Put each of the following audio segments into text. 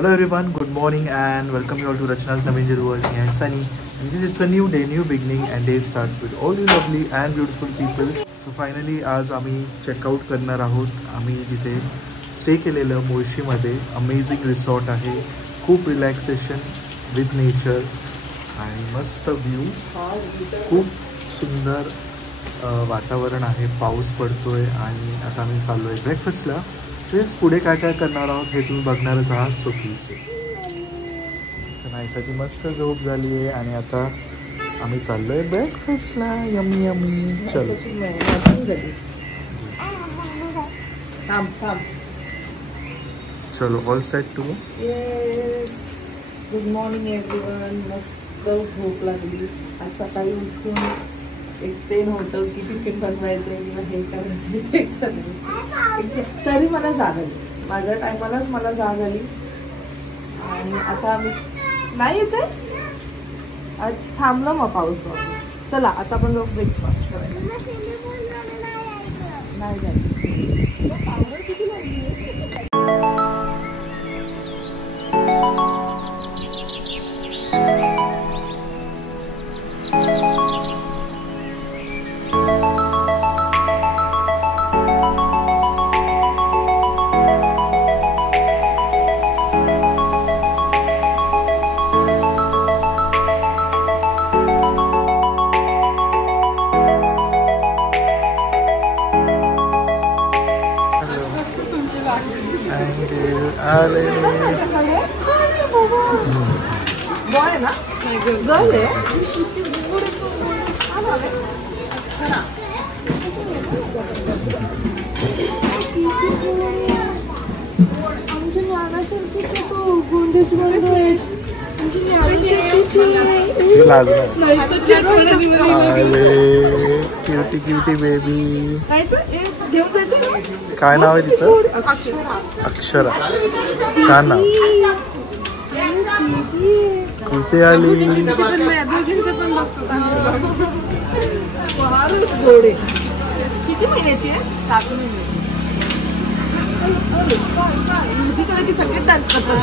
Hello everyone, good morning and welcome you all to Rachna's Naveen World. I am Sunny and this is a new day, new beginning and day starts with all you lovely and beautiful people. So finally आज आम्ही checkout करणार आहोत. आम्ही जिथे stay केलेलं मुळशीमध्ये amazing resort आहे. खूप relaxation with nature आणि मस्त व्ह्यू. खूप सुंदर वातावरण आहे. पाऊस पडतोय आणि आता आम्ही चाललोय ब्रेकफास्टला. तेच पुढे काय काय करणार आहोत हे तुम्ही बघणारच आहात. सो प्लीज नाईसाची मस्त झोप झाली आहे आणि आता आम्ही चाललोय ब्रेकफास्टला. Yummy yummy. चलो चलो all set to. Good morning everyone. मस्त झोप लागली. आज सकाळी उठून एक ते नव्हतं की टिफिन बनवायचं किंवा हे करायचं ते करायचं, तरी मला जाग आली. माझ्या टायमालाच मला जाग आली आणि आता आम्ही नाही येते. आज थांबलं मग पाऊस. चला आता आपण लोक ब्रेकफास्ट करायला. नाही जायचं. पावडर किती लागली. बॉय ना गर्ल आहे. आमच्या ज्ञानासारखी तो गोंडेच क्युटी क्युटी बेबी. घेऊन जायचं. काय नाव आहे तिचं? अक्षरा. छान नाव. कुठे आली? किती महिन्याची आहे? 7 महिने. की सगळे डान्स करतात.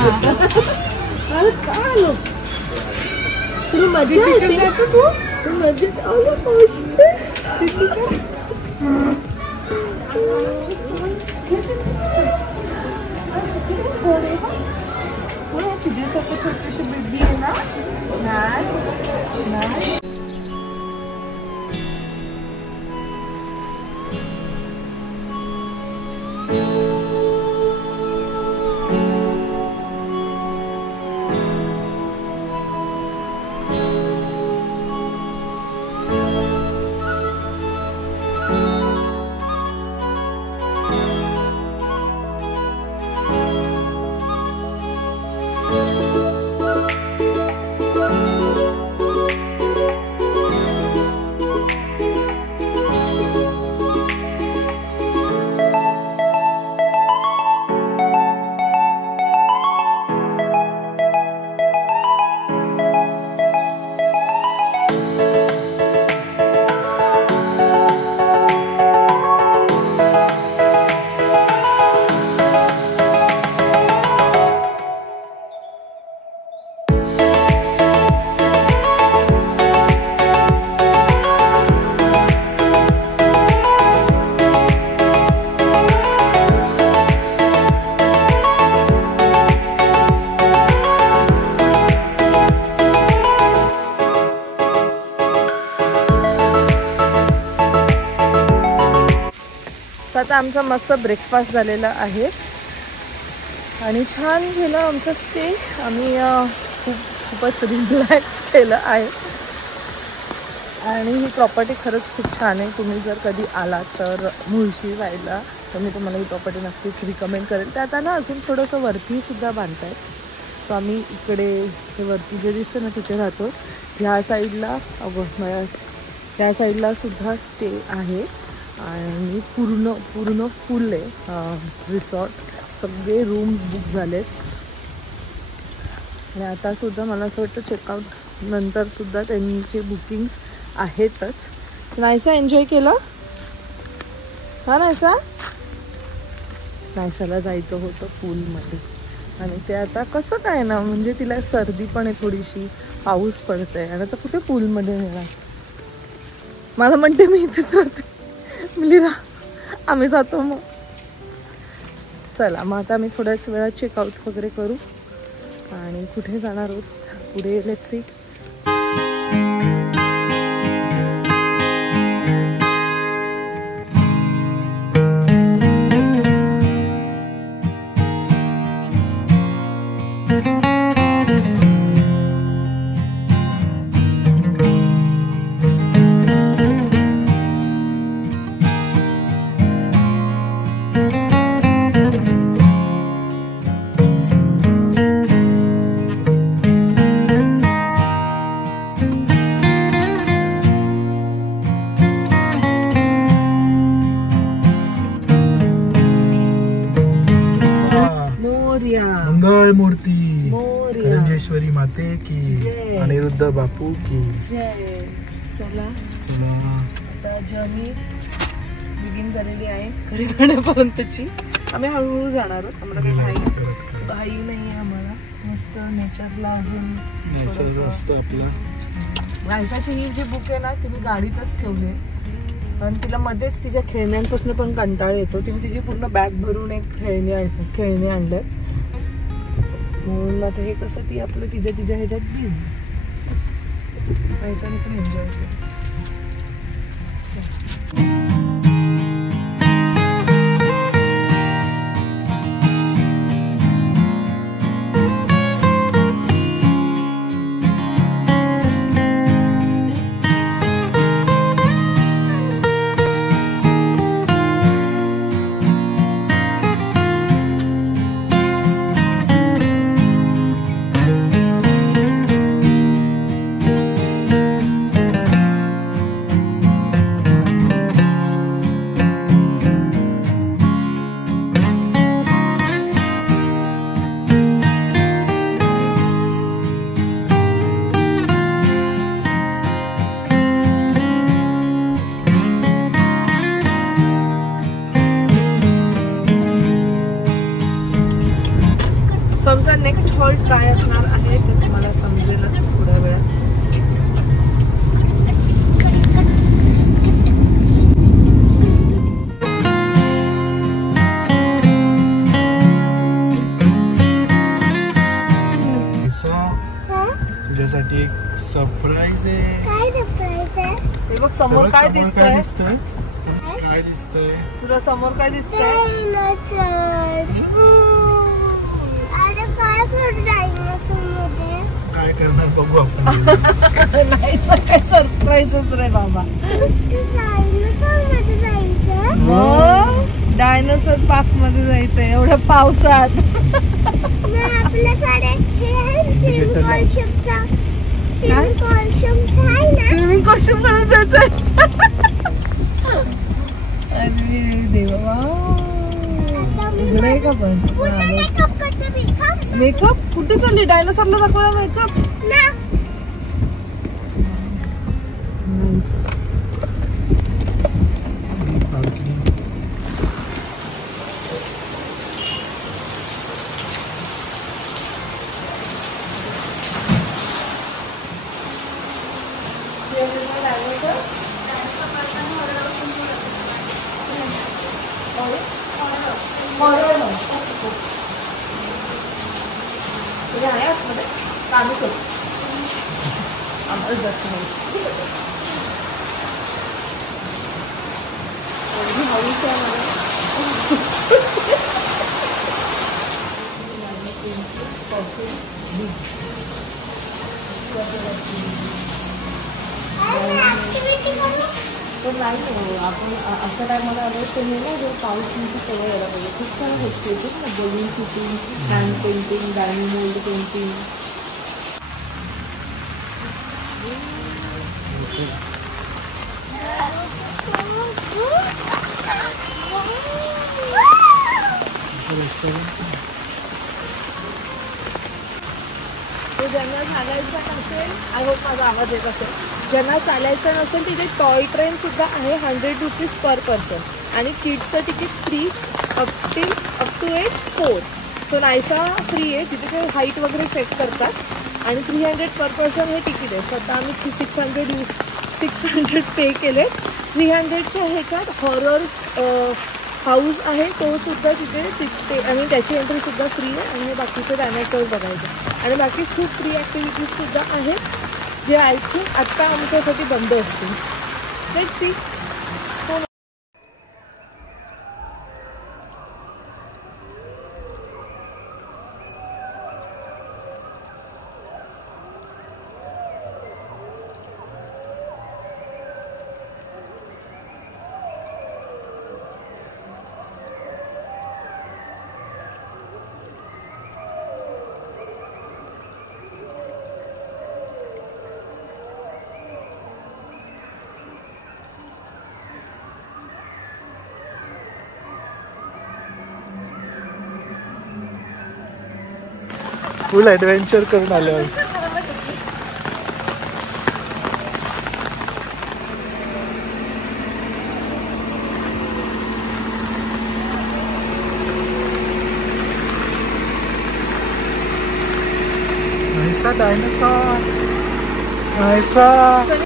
तुला मजा येते? तू मजेत आलं मस्त. तुझ्यासारखं छोटीशी बेबी आहे ना. नाही आता आमचा मस्त ब्रेकफास्ट झालेला आहे आणि छान गेलं आमचा स्टे. आम्ही खूपच रिलॅक्स केलं आहे आणि ही प्रॉपर्टी खरंच खूप छान आहे. तुम्ही जर कधी आलात तर मुळशी साईडला तर मी तुम्हाला ही प्रॉपर्टी नक्कीच रिकमेंड करेल. त्यात ना अजून थोडंसं वरतीसुद्धा बांधत आहे. सो आम्ही इकडे हे वरती जे दिसतं ना तिथे राहतो. ह्या साईडला ह्या साईडला सुद्धा स्टे आहे आणि पूर्ण फुल आहे रिसॉर्ट. सगळे रूम्स बुक झालेत आणि आतासुद्धा मला असं वाटतं चेकआउट नंतरसुद्धा त्यांचे बुकिंग्स आहेतच. नाहीसा एन्जॉय केलं हा? नाहीसाला जायचं होतं पूलमध्ये आणि ते आता कसं काय ना, म्हणजे तिला सर्दी पण आहे थोडीशी, पाऊस पडतंय आणि आता कुठे पूलमध्ये नेणार. मला म्हणते मी इथेच राहते. मुली आम्ही जातो मग. चला मग आता आम्ही थोड्याच वेळात चेकआउट वगैरे करू आणि कुठे जाणार आहोत पुढे, लेट्स सी. मंगल मूर्ती करंजेश्वरी माते की, अनिरुद्ध बापू की जय. चला आता जर्नी बिगिन झालेली आहे घरी जाण्यापर्यंतची. आम्ही हळूहळू जाणार आहोत, आम्हाला काही घाई नाही आहे. आम्हाला मस्त नेचरला अजून मस्त आपला रायसाची ही जी बुक आहे ना ती मी गाडीतच ठेवली, आणि तिला मध्येच तिच्या खेळण्यांपासून पण कंटाळ येतो. तिने तिची पूर्ण बॅग भरून एक खेळणी आणलं, म्हणून आता हे कसं ती आपलं तिच्या ह्याच्यात बिझी. रायसाने पण एन्जॉय केलं. आमचा नेक्स्ट हॉल्ट काय असणार आहे ते तुम्हाला समजेलच थोड्या वेळात. तुझ्यासाठी एक सरप्राईज आहे. काय सरप्राईज आहे? हे बघ समोर काय दिसतंय? काय दिसतंय तुला समोर? काय दिसतंय? काय करणार बघू आपण. नाही काय सरप्राईजच रे बाबा. डायनोसॉर पार्क मध्ये जायचंय एवढ्या पावसात. स्विमिंग कॉस्ट्युम करत जायचंय. अरे देवा, उघडाय का पण? मेकअप कुठे चालली? डायनोसॉरला दाखवला मेकअप. पण नाही आपण अशा टायमाला आलो तर ना जर पाऊसची सवय यायला पाहिजे. खूप साऱ्या गोष्टी येतात ना, balloon shooting, hand painting, dining mould painting. ते ज्यांना चालायचं नसेल, आय होप माझा आवाज येत असेल, ज्यांना चालायचं नसेल तिथे टॉय ट्रेन सुद्धा आहे 100 रुपीज पर पर्सन, आणि किड्सचं तिकीट free up to age 4. So Naysa free आहे, तिथे ते हाईट वगैरे चेक करतात आणि 300 पर पर्सन हे तिकीट आहे. स्वतः आम्ही 600 पे केले. 300च्या ह्याच्यात हॉरर हाऊस आहे तो सुद्धा तिथे आणि त्याची एंट्रीसुद्धा फ्री आहे आणि हे बाकीचे डायनासोर बघायचे आणि बाकी खूप फ्री ॲक्टिव्हिटीजसुद्धा आहेत जे आय थिंक आत्ता आमच्यासाठी बंद असतील. Let's see. फुल ॲडव्हेंचर करून आले. नायसा डायनासॉर, नायसा.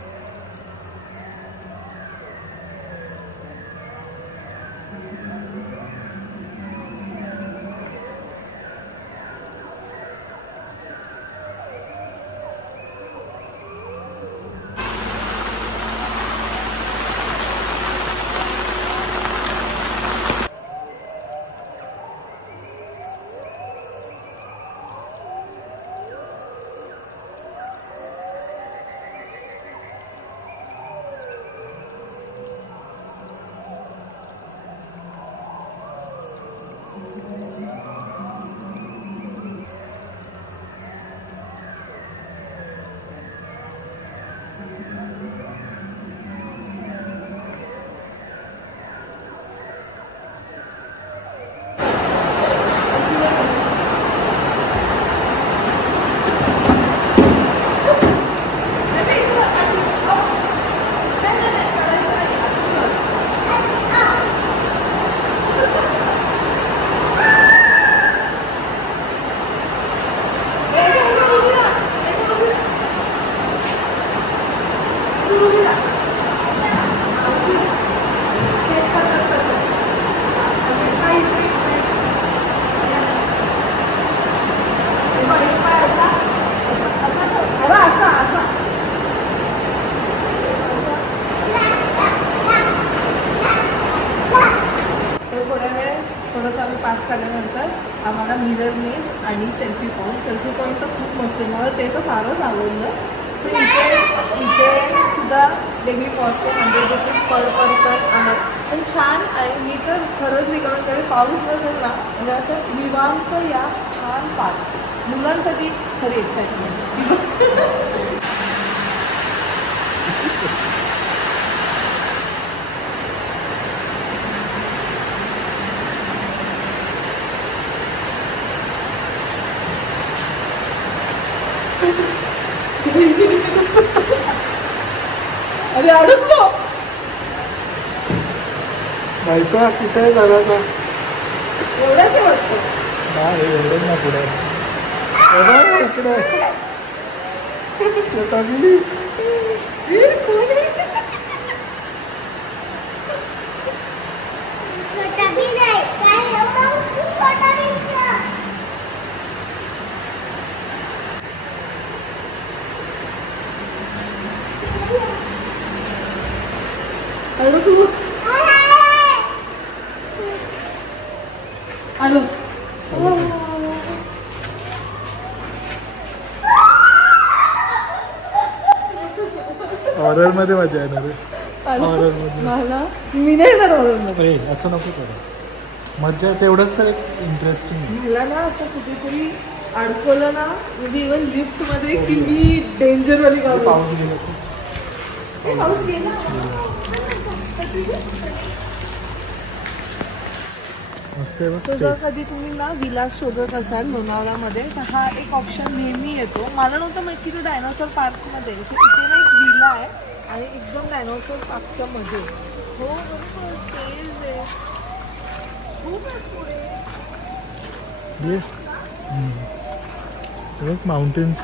आम्हाला मिररनेस आणि सेल्फी पॉईंट तर खूप मस्त आहे. मला ते तर फारच आवडलं. सो इथे सुद्धा वेगळी कॉस्ट आहे, 100 रुपीज पर पर्सन आहे पण छान आहे. मी तर खरंच रिकमेंड करेन. पाऊस नसेल ना म्हणजे असं निवांत या छान पार्क मुलांसाठी खरी एक्साइटमेंट. अरे अडकलो. नायसा कुठे झाला का? एवढंच आहे वाटतं. नाही एवढं ना पुढे इकडे छोटा मी. तू आलो. हॉरर मध्ये मजा येणार आहे. हॉरर मध्ये मला मी नाही येणार हॉरर मध्ये. असं नको करायचं. मजा तेवढंच तर इंटरेस्टिंग. मला ना असं कुठेतरी अडकवलं ना म्हणजे इव्हन लिफ्ट मध्ये किती डेंजर वाली गाडी. पाऊस गेला खूप. पाऊस गेला. जर कधी तुम्ही ना विलास शोधत असाल लोणावळ्यामध्ये तर हा एक ऑप्शन नेहमी येतो. मला नव्हतं माहिती की डायनोसॉर पार्कमध्ये इथे ना एक विला आहे आणि एकदम डायनोसॉर पार्कच्या मध्ये. हो बरोबर स्टेज आहे खूप पुढे. माउंटेन्स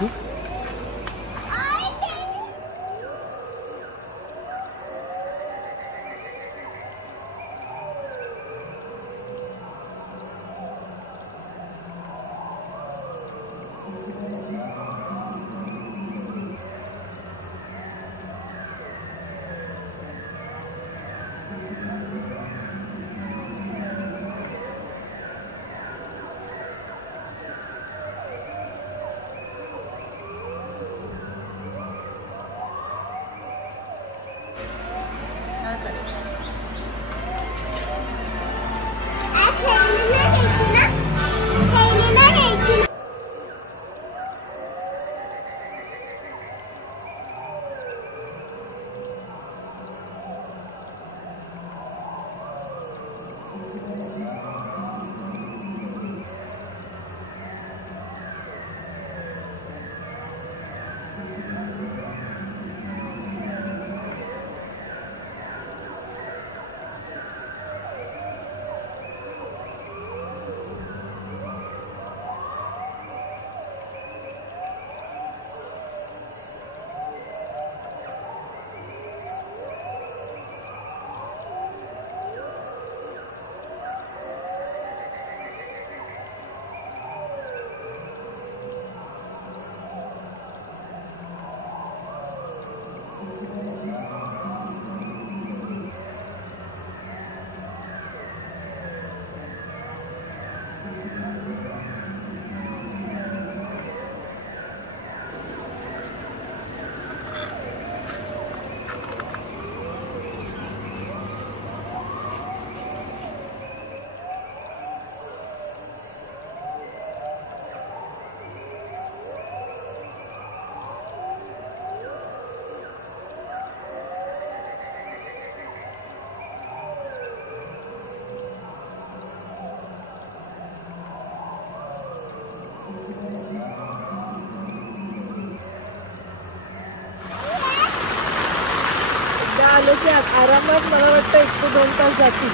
आलो की आरामात मला वाटतं 1 ते 2 तास जातील.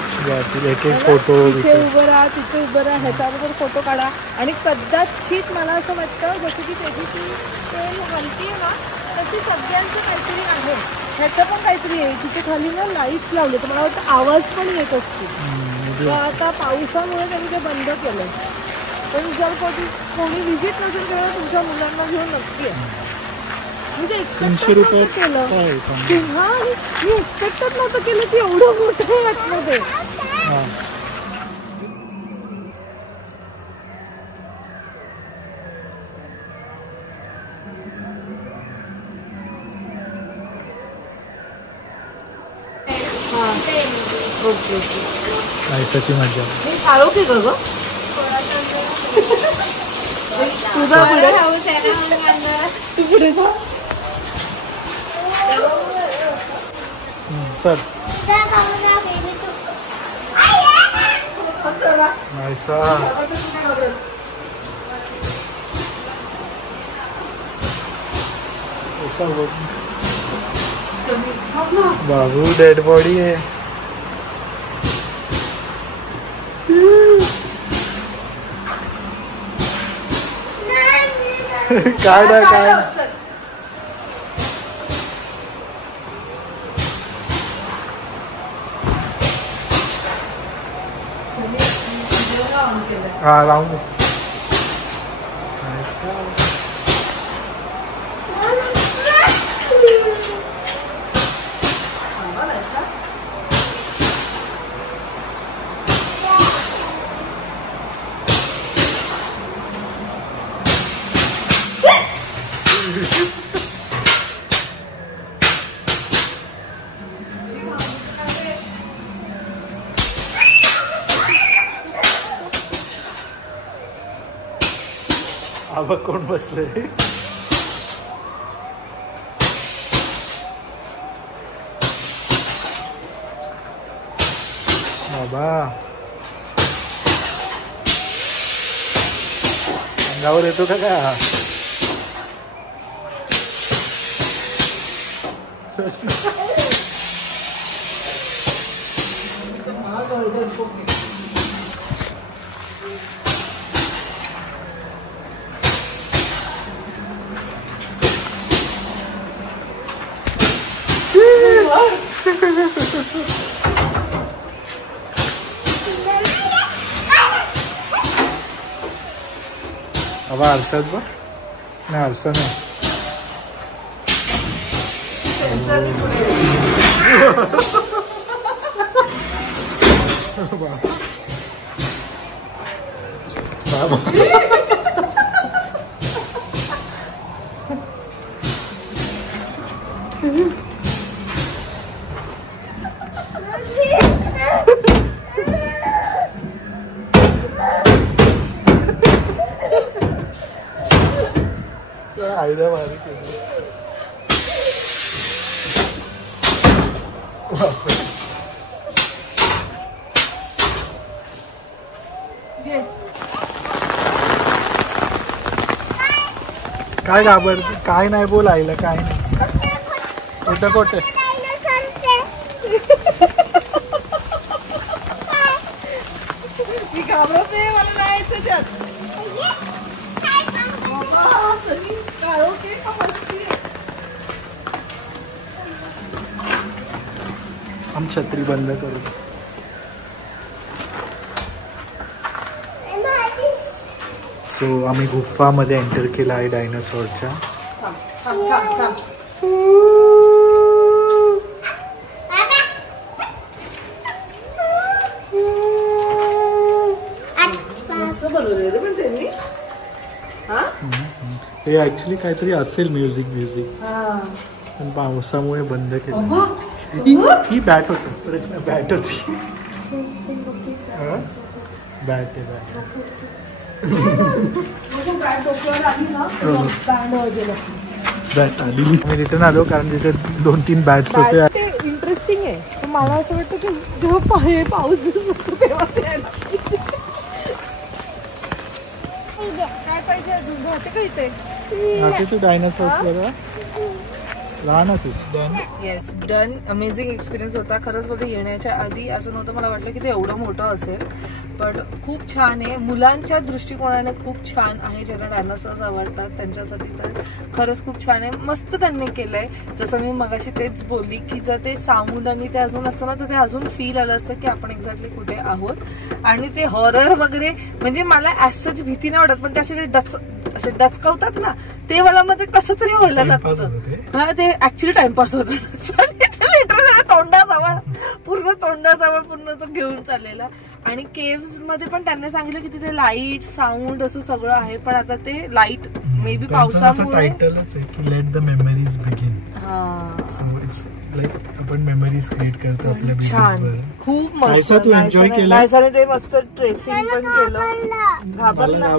एक एक फोटो तिथे उभं राहा, तिथे उभं राहा, ह्याच्याबरोबर फोटो काढा. आणि कदाचित मला असं वाटतं जसं की त्याची ती ट्रेन हलती आहे ना तशी सगळ्यांचं काहीतरी आहे. ह्याचं पण काहीतरी आहे. तिथे खाली ना लाईट्स लावले तर मला वाटतं आवाज पण येत असतील. आता पावसामुळे त्यांनी ते बंद केलं. पण जर कोणी व्हिजिट नसेल केलं तुमच्या मुलांना घेऊन नक्की आहे. मी ते एक्सपेक्ट केलं. हा मी एक्सपेक्टच नव्हतं केलं की एवढं मोठं आहे आतमध्ये. ओके पावसाची मजा. मी काढू की ग तुझा पुढे तू पुढे जा. चल नाईसा बाबू डेड बॉडी है. काढा काय हा राहून दे. आबा कोण बसले. बाबा अंगावर येतो का काय. बाबा आरशात बघ. नाही आरसा नाही. आयडिया भारी केली. काय घाबरते? काय नाही बोल आईला. काय नाही. कुठं कुठे मी घाबरते. मला नाही यायचं. हम छत्री बंद करू. सो आम्ही गुफामध्ये एंटर केला आहे डायनासॉरच्या. हे ऍक्च्युली काहीतरी असेल म्युझिक पण पावसामुळे बंद केलं. ही बॅट होती. रचना बॅट होती. बॅट आहे बॅट आलेली. मी रिटर्न आलो कारण तिथे 2-3 बॅट्स होते. इंटरेस्टिंग आहे. मला असं वाटतं की जेव्हा पाऊस बिऊस तेव्हा काय पाहिजे अजून होते का इथे. तू डायनासॉर लहान तू. Yes done. अमेझिंग एक्सपिरियन्स होता. खरंच बोलते येण्याच्या आधी असं नव्हतं मला वाटलं की ते एवढं मोठं असेल. पण खूप छान आहे. मुलांच्या दृष्टिकोनाने खूप छान आहे. ज्यांना डायनासॉर्स आवडतात त्यांच्यासाठी तर खरंच खूप छान आहे. मस्त त्यांनी केलंय. जसं मी मगाशी तेच बोलली की जर ते साऊंड आणि ते अजून असतं ना तर ते अजून फील आलं असतं की आपण एक्झॅक्टली कुठे आहोत. आणि ते हॉरर वगैरे म्हणजे मला ॲज सच भीती नाही वाटत पण त्यासाठी असे डचकावतात ना ते मला मध्ये कसं तरी व्हायला लागतं. हा ते ऍक्च्युली टाइमपास होत. तोंडाजवळ पूर्ण घेऊन चाललेला. आणि केव्स मध्ये पण त्यांनी सांगितलं की तिथे लाईट साऊंड असं सगळं आहे. पण आता ते लाईट मे बी पावसामुळे टायटलच आहे की let the memories begin. So it's like आपण मेमरीज क्रिएट करतो आपल्या छान. खूप मस्त. तू एन्जॉय केलं. नायसाने ते मस्त ट्रेसिंग पण केलं. घाबरला.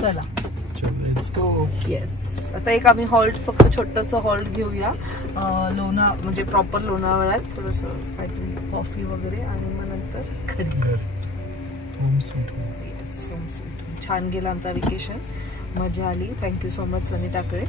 चला येस. आता एक आम्ही हॉल्ट फक्त छोटंसं हॉल्ट घेऊया लोणा म्हणजे प्रॉपर लोणावळ्यात. थोडंसं काहीतरी कॉफी वगैरे आणि मग नंतर घरी. छान गेला आमचा वेकेशन. मजा आली. थँक्यू सो मच सनी टाकळे.